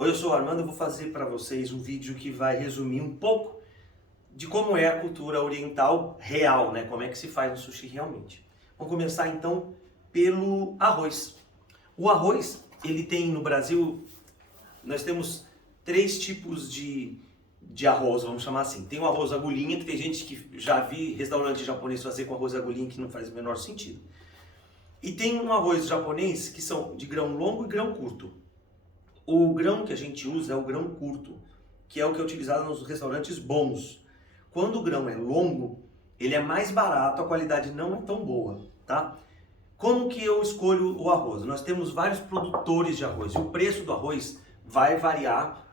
Oi, eu sou o Armando e vou fazer para vocês um vídeo que vai resumir um pouco de como é a cultura oriental real, né? Como é que se faz o sushi realmente. Vamos começar então pelo arroz. O arroz, ele tem no Brasil, nós temos três tipos de arroz, vamos chamar assim. Tem o arroz agulhinha, que tem gente que já vi restaurante japonês fazer com arroz agulhinha que não faz o menor sentido. E tem um arroz japonês que são de grão longo e grão curto. O grão que a gente usa é o grão curto, que é o que é utilizado nos restaurantes bons. Quando o grão é longo, ele é mais barato, a qualidade não é tão boa, tá? Como que eu escolho o arroz? Nós temos vários produtores de arroz e o preço do arroz vai variar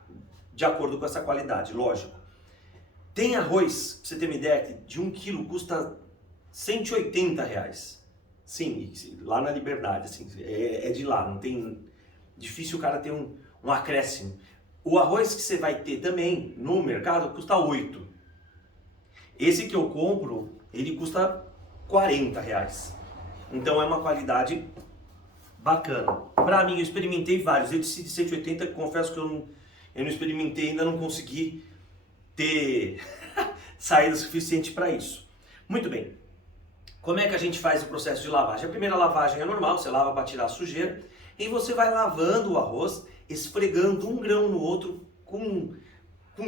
de acordo com essa qualidade, lógico. Tem arroz, pra você ter uma ideia, que de 1 quilo custa R$ 180. Sim, lá na Liberdade, assim, é de lá, não tem... Difícil o cara ter um acréscimo. O arroz que você vai ter também no mercado custa 8. Esse que eu compro, ele custa R$ 40. Então é uma qualidade bacana. Pra mim, eu experimentei vários. Esse de 180, confesso que eu não experimentei, ainda não consegui ter saída suficiente para isso. Muito bem. Como é que a gente faz o processo de lavagem? A primeira lavagem é normal, você lava para tirar a sujeira. E você vai lavando o arroz, esfregando um grão no outro com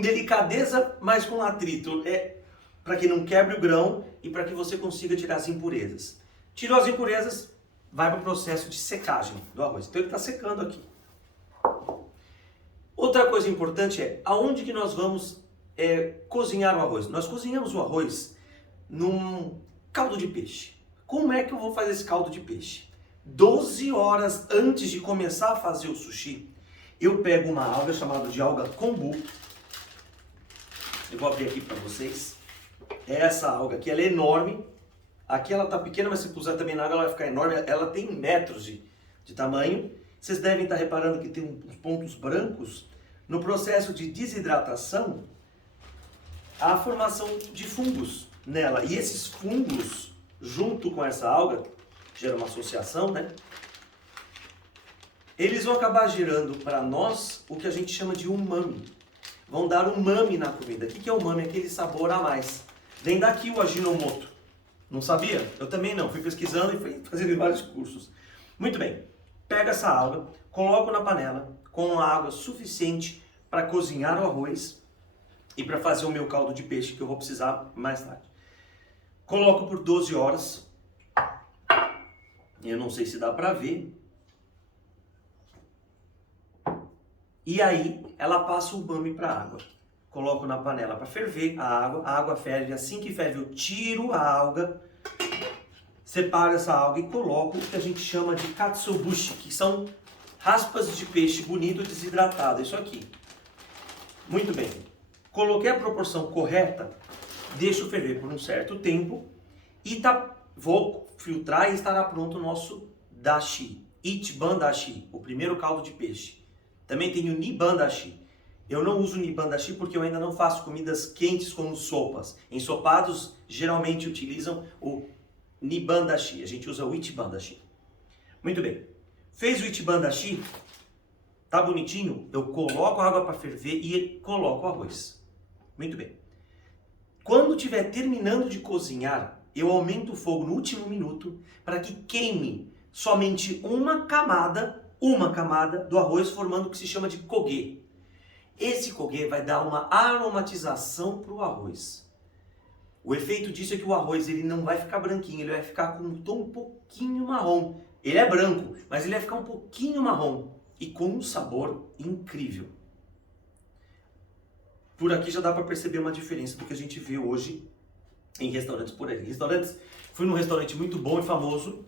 delicadeza, mas com atrito. É para que não quebre o grão e para que você consiga tirar as impurezas. Tirou as impurezas, vai para o processo de secagem do arroz. Então ele está secando aqui. Outra coisa importante é aonde que nós vamos cozinhar o arroz. Nós cozinhamos o arroz num caldo de peixe. Como é que eu vou fazer esse caldo de peixe? 12 horas antes de começar a fazer o sushi, eu pego uma alga chamada de alga kombu. Eu vou abrir aqui para vocês. Essa alga aqui, ela é enorme. Aqui ela tá pequena, mas se puser também na água ela vai ficar enorme. Ela tem metros de tamanho. Vocês devem estar reparando que tem uns pontos brancos. No processo de desidratação, há a formação de fungos nela. E esses fungos, junto com essa alga, gera uma associação, né? Eles vão acabar gerando para nós o que a gente chama de umami. Vão dar umami na comida. O que é umami? Aquele sabor a mais. Vem daqui o Ajinomoto. Não sabia? Eu também não. Fui pesquisando e fui fazendo vários cursos. Muito bem. Pega essa alga, coloco na panela com água suficiente para cozinhar o arroz e para fazer o meu caldo de peixe que eu vou precisar mais tarde. Coloco por 12 horas. Eu não sei se dá pra ver. E aí, ela passa o umami pra água. Coloco na panela para ferver a água ferve. Assim que ferve, eu tiro a alga, separo essa alga e coloco o que a gente chama de katsuobushi, que são raspas de peixe bonito desidratado. Isso aqui. Muito bem. Coloquei a proporção correta, deixo ferver por um certo tempo e vou filtrar e estará pronto o nosso dashi, Ichiban dashi, o primeiro caldo de peixe. Também tem o Niban dashi. Eu não uso o Niban dashi porque eu ainda não faço comidas quentes como sopas. Ensopados geralmente utilizam o Niban dashi, a gente usa o Ichiban dashi. Muito bem. Fez o Ichiban dashi, tá bonitinho? Eu coloco a água para ferver e coloco o arroz. Muito bem. Quando estiver terminando de cozinhar, eu aumento o fogo no último minuto para que queime somente uma camada do arroz, formando o que se chama de koge. Esse koge vai dar uma aromatização para o arroz. O efeito disso é que o arroz ele não vai ficar branquinho, ele vai ficar com um tom um pouquinho marrom. Ele é branco, mas ele vai ficar um pouquinho marrom e com um sabor incrível. Por aqui já dá para perceber uma diferença do que a gente vê hoje em restaurantes por aí. Fui num restaurante muito bom e famoso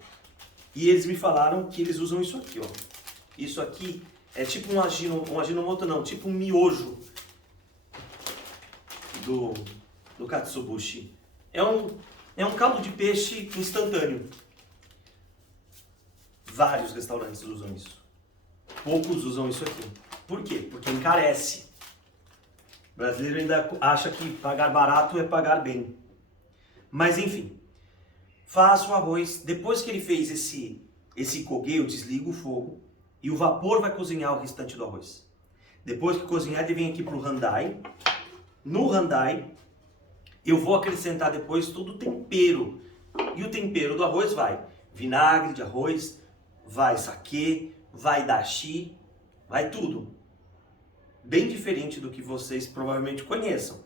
e eles me falaram que eles usam isso aqui, ó. Isso aqui é tipo um Ajinomoto não, tipo um miojo do katsuobushi. É um caldo de peixe instantâneo. Vários restaurantes usam isso. Poucos usam isso aqui. Por quê? Porque encarece. O brasileiro ainda acha que pagar barato é pagar bem. Mas enfim, faço o arroz. Depois que ele fez esse koge, eu desligo o fogo e o vapor vai cozinhar o restante do arroz. Depois que cozinhar, ele vem aqui para o handai. No handai, eu vou acrescentar depois todo o tempero. E o tempero do arroz vai vinagre de arroz, vai saquê, vai dashi, vai tudo. Bem diferente do que vocês provavelmente conheçam.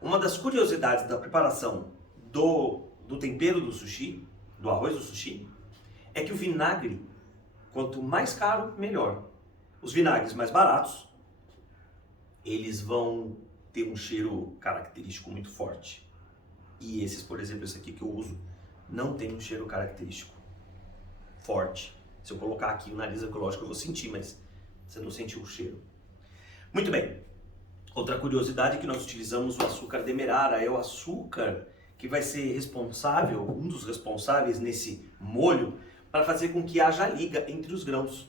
Uma das curiosidades da preparação do tempero do sushi, do arroz do sushi, é que o vinagre, quanto mais caro, melhor. Os vinagres mais baratos, eles vão ter um cheiro característico muito forte. E esses, por exemplo, esse aqui que eu uso, não tem um cheiro característico forte. Se eu colocar aqui o nariz ecológico eu vou sentir, mas você não sentiu o cheiro. Muito bem. Outra curiosidade é que nós utilizamos o açúcar demerara. É o açúcar que vai ser responsável, um dos responsáveis nesse molho, para fazer com que haja liga entre os grãos.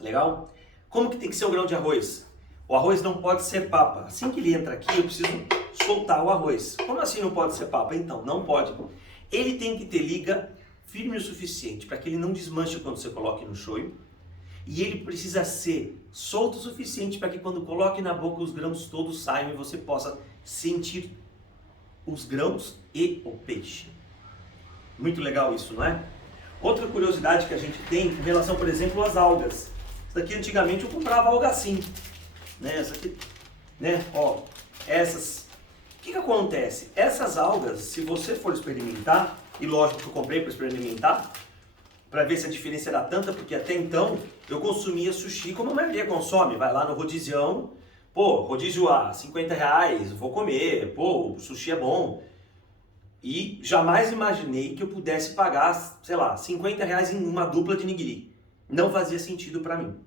Legal? Como que tem que ser o grão de arroz? O arroz não pode ser papa. Assim que ele entra aqui, eu preciso soltar o arroz. Como assim não pode ser papa? Então, não pode. Ele tem que ter liga firme o suficiente para que ele não desmanche quando você coloque no shoyu. E ele precisa ser solto o suficiente para que quando coloque na boca os grãos todos saiam e você possa sentir os grãos e o peixe. Muito legal isso, não é? Outra curiosidade que a gente tem em relação, por exemplo, às algas. Isso daqui antigamente eu comprava alga assim. Né? Essa aqui, né? Ó, essas. O que acontece? Essas algas, se você for experimentar, e lógico que eu comprei para experimentar, para ver se a diferença era tanta, porque até então eu consumia sushi como a maioria consome. Vai lá no rodizião, pô, rodízio a R$50, vou comer, pô, o sushi é bom. E jamais imaginei que eu pudesse pagar, sei lá, R$50 em uma dupla de nigiri. Não fazia sentido para mim.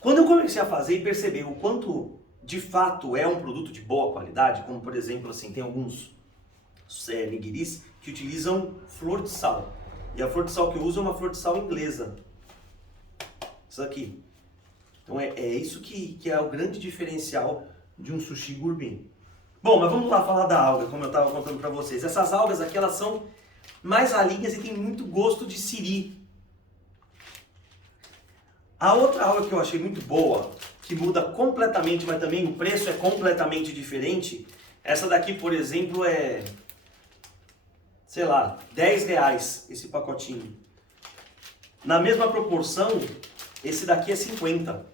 Quando eu comecei a fazer e perceber o quanto de fato é um produto de boa qualidade, como por exemplo, assim, tem alguns nigiris que utilizam flor de sal. E a flor de sal que eu uso é uma flor de sal inglesa. Isso aqui. Então é isso que é o grande diferencial de um sushi gourmet. Bom, mas vamos lá falar da alga, como eu estava contando para vocês. Essas algas aqui, elas são mais ralinhas e tem muito gosto de siri. A outra alga que eu achei muito boa, que muda completamente, mas também o preço é completamente diferente. Essa daqui, por exemplo, é, sei lá, R$10 esse pacotinho. Na mesma proporção, esse daqui é 50.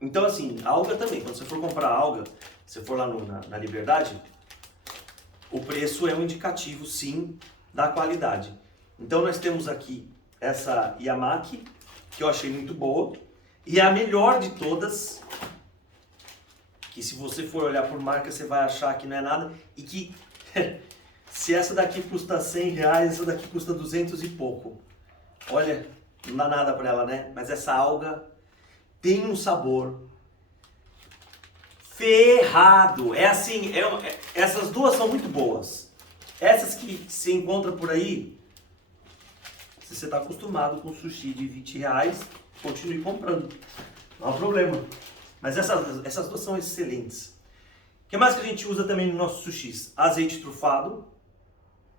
Então assim, a alga também, quando você for comprar alga, se for lá na Liberdade, o preço é um indicativo, sim, da qualidade. Então nós temos aqui essa Yamaki, que eu achei muito boa, e é a melhor de todas, que se você for olhar por marca, você vai achar que não é nada, e que se essa daqui custa R$100, essa daqui custa 200 e pouco. Olha, não dá nada para ela, né? Mas essa alga tem um sabor ferrado. É assim, essas duas são muito boas. Essas que se encontra por aí, se você está acostumado com sushi de R$20, continue comprando. Não há problema. Mas essas duas são excelentes. O que mais que a gente usa também no nosso sushis? Azeite trufado,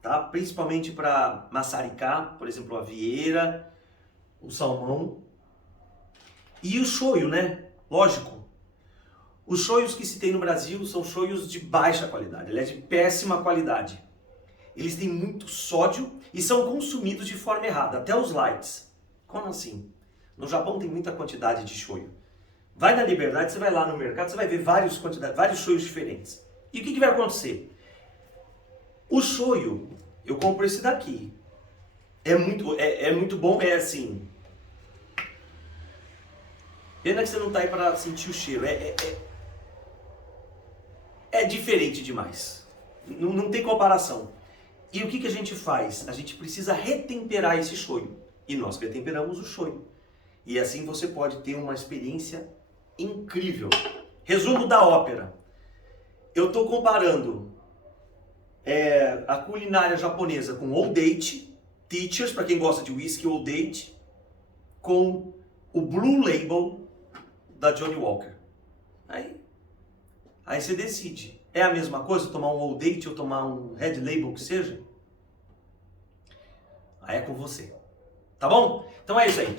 tá? Principalmente para maçaricá, por exemplo, a vieira, o salmão. E o shoyu, né? Lógico. Os shoyus que se tem no Brasil são shoyus de baixa qualidade, aliás, de péssima qualidade. Eles têm muito sódio e são consumidos de forma errada, até os lights. Como assim? No Japão tem muita quantidade de shoyu. Vai na Liberdade, você vai lá no mercado, você vai ver vários shoyus diferentes. E o que vai acontecer? O shoyu, eu compro esse daqui. É muito bom, é assim. Pena que você não está aí para sentir o cheiro. É diferente demais. Não tem comparação. E o que a gente faz? A gente precisa retemperar esse shoyu. E nós retemperamos o shoyu. E assim você pode ter uma experiência incrível. Resumo da ópera. Eu estou comparando a culinária japonesa com Old Date, Teachers, para quem gosta de whisky, Old Date, com o Blue Label da Johnnie Walker. Aí você decide. É a mesma coisa tomar um Old Date ou tomar um Red Label que seja? Aí é com você. Tá bom? Então é isso aí. Tchau.